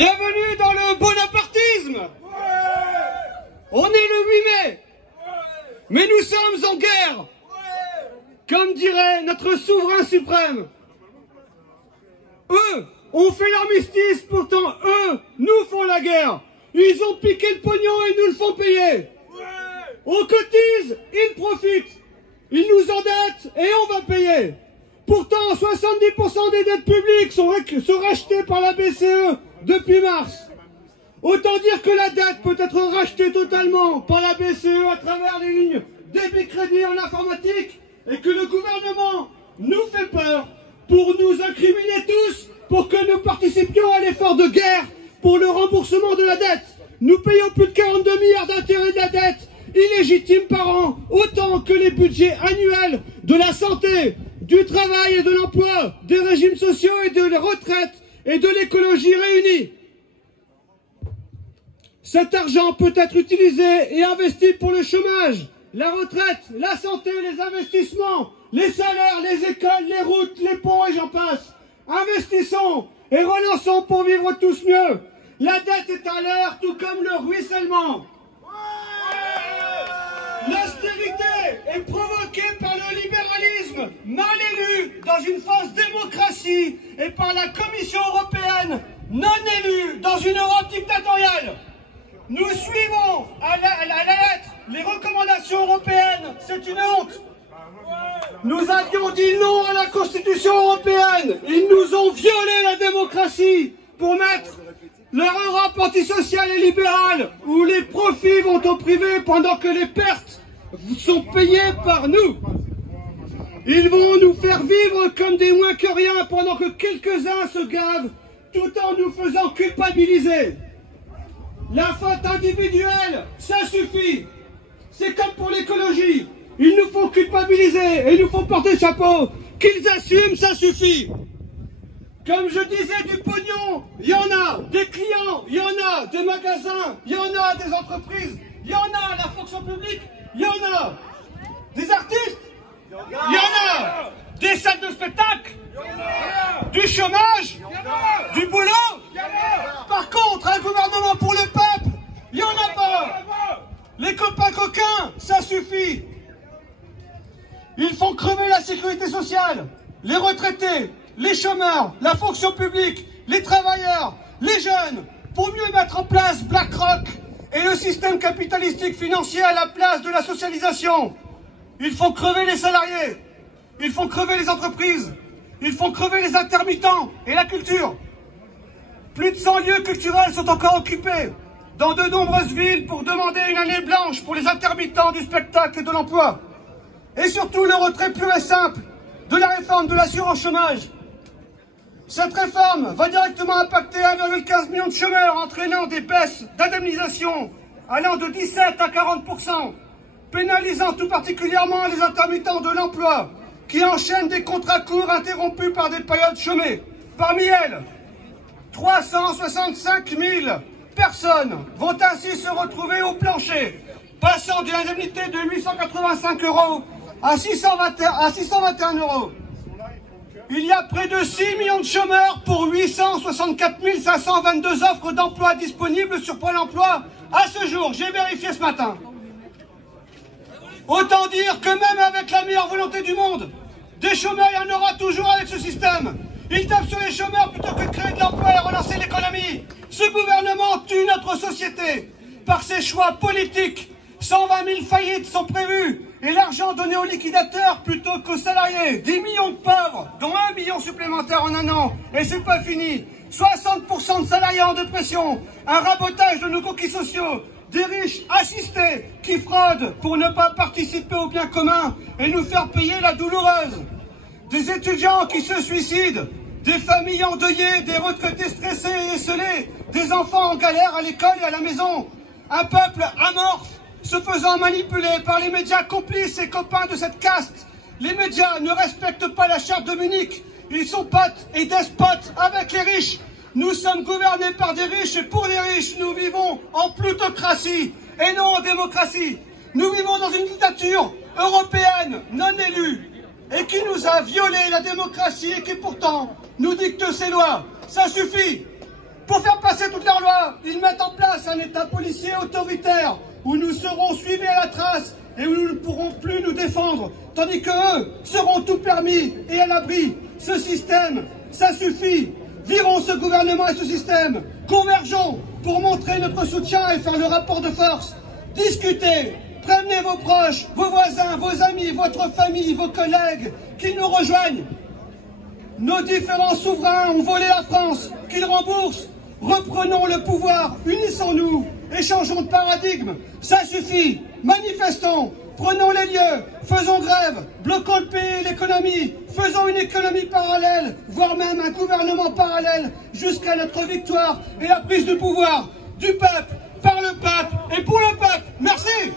Bienvenue dans le bonapartisme. On est le 8 mai, mais nous sommes en guerre, comme dirait notre souverain suprême. Eux ont fait l'armistice, pourtant eux nous font la guerre. Ils ont piqué le pognon et nous le font payer. On cotise, ils profitent. Ils nous endettent et on va payer. Pourtant, 70% des dettes publiques sont rachetées par la BCE depuis mars. Autant dire que la dette peut être rachetée totalement par la BCE à travers les lignes débit crédit en informatique et que le gouvernement nous fait peur pour nous incriminer tous, pour que nous participions à l'effort de guerre pour le remboursement de la dette. Nous payons plus de 42 milliards d'intérêts de la dette illégitime par an, autant que les budgets annuels de la santé, du travail et de l'emploi, des régimes sociaux et de la retraite et de l'écologie réunis. Cet argent peut être utilisé et investi pour le chômage, la retraite, la santé, les investissements, les salaires, les écoles, les routes, les ponts et j'en passe. Investissons et relançons pour vivre tous mieux. La dette est à l'heure, tout comme le ruissellement. L'austérité est provoquée par le libéralisme mal élu dans une fausse démocratie et par la Commission européenne non élue dans une Europe dictatoriale. Nous suivons à la lettre les recommandations européennes, c'est une honte. Nous avions dit non à la Constitution européenne, ils nous ont violé la démocratie pour mettre leur Europe antisociale et libérale, où les profits vont au privé pendant que les pertes sont payées par nous. Ils vont nous faire vivre comme des moins que rien pendant que quelques-uns se gavent, tout en nous faisant culpabiliser. La faute individuelle, ça suffit. C'est comme pour l'écologie. Ils nous font culpabiliser et ils nous font porter chapeau. Qu'ils assument, ça suffit. Comme je disais, du pognon, il y en a, des clients, il y en a, des magasins, il y en a, des entreprises, il y en a, la fonction publique, il y en a, des artistes, il y en a, des salles de spectacle, du chômage, du boulot. Par contre, un gouvernement pour le peuple, il n'y en a pas. Les copains coquins, ça suffit. Ils font crever la sécurité sociale, les retraités, les chômeurs, la fonction publique, les travailleurs, les jeunes, pour mieux mettre en place BlackRock et le système capitalistique financier à la place de la socialisation. Ils font crever les salariés, ils font crever les entreprises, ils font crever les intermittents et la culture. Plus de 100 lieux culturels sont encore occupés dans de nombreuses villes pour demander une année blanche pour les intermittents du spectacle et de l'emploi. Et surtout le retrait pur et simple de la réforme de l'assurance chômage. Cette réforme va directement impacter 1,15 million de chômeurs, entraînant des baisses d'indemnisation allant de 17 à 40%, pénalisant tout particulièrement les intermittents de l'emploi qui enchaînent des contrats courts interrompus par des périodes chômées. Parmi elles, 365 000 personnes vont ainsi se retrouver au plancher, passant d'une indemnité de 885 € à 621 €. Il y a près de 6 millions de chômeurs pour 864 522 offres d'emploi disponibles sur Pôle emploi à ce jour. J'ai vérifié ce matin. Autant dire que même avec la meilleure volonté du monde, des chômeurs, il y en aura toujours avec ce système. Ils tapent sur les chômeurs plutôt que de créer de l'emploi et relancer l'économie. Ce gouvernement tue notre société par ses choix politiques. 120 000 faillites sont prévues et l'argent donné aux liquidateurs plutôt qu'aux salariés. 10 millions de pauvres, dont 1 million supplémentaire en un an. Et c'est pas fini. 60% de salariés en dépression. Un rabotage de nos conquis sociaux. Des riches assistés qui fraudent pour ne pas participer au bien commun et nous faire payer la douloureuse. Des étudiants qui se suicident. Des familles endeuillées, des retraités stressés et esselés. Des enfants en galère à l'école et à la maison. Un peuple amorphe, se faisant manipuler par les médias complices et copains de cette caste. Les médias ne respectent pas la charte de Munich. Ils sont potes et despotes avec les riches. Nous sommes gouvernés par des riches et pour les riches, nous vivons en plutocratie et non en démocratie. Nous vivons dans une dictature européenne non élue et qui nous a violé la démocratie et qui pourtant nous dicte ses lois. Ça suffit. Pour faire passer toutes ils mettent en place un État policier autoritaire où nous serons suivis à la trace et où nous ne pourrons plus nous défendre, tandis que eux seront tout permis et à l'abri. Ce système, ça suffit. Virons ce gouvernement et ce système. Convergeons pour montrer notre soutien et faire le rapport de force. Discutez, prévenez vos proches, vos voisins, vos amis, votre famille, vos collègues, qu'ils nous rejoignent. Nos différents souverains ont volé la France, qu'ils remboursent. Reprenons le pouvoir, unissons-nous et changeons de paradigme. Ça suffit. Manifestons, prenons les lieux, faisons grève, bloquons le pays et l'économie, faisons une économie parallèle, voire même un gouvernement parallèle, jusqu'à notre victoire et la prise du pouvoir du peuple, par le peuple et pour le peuple. Merci.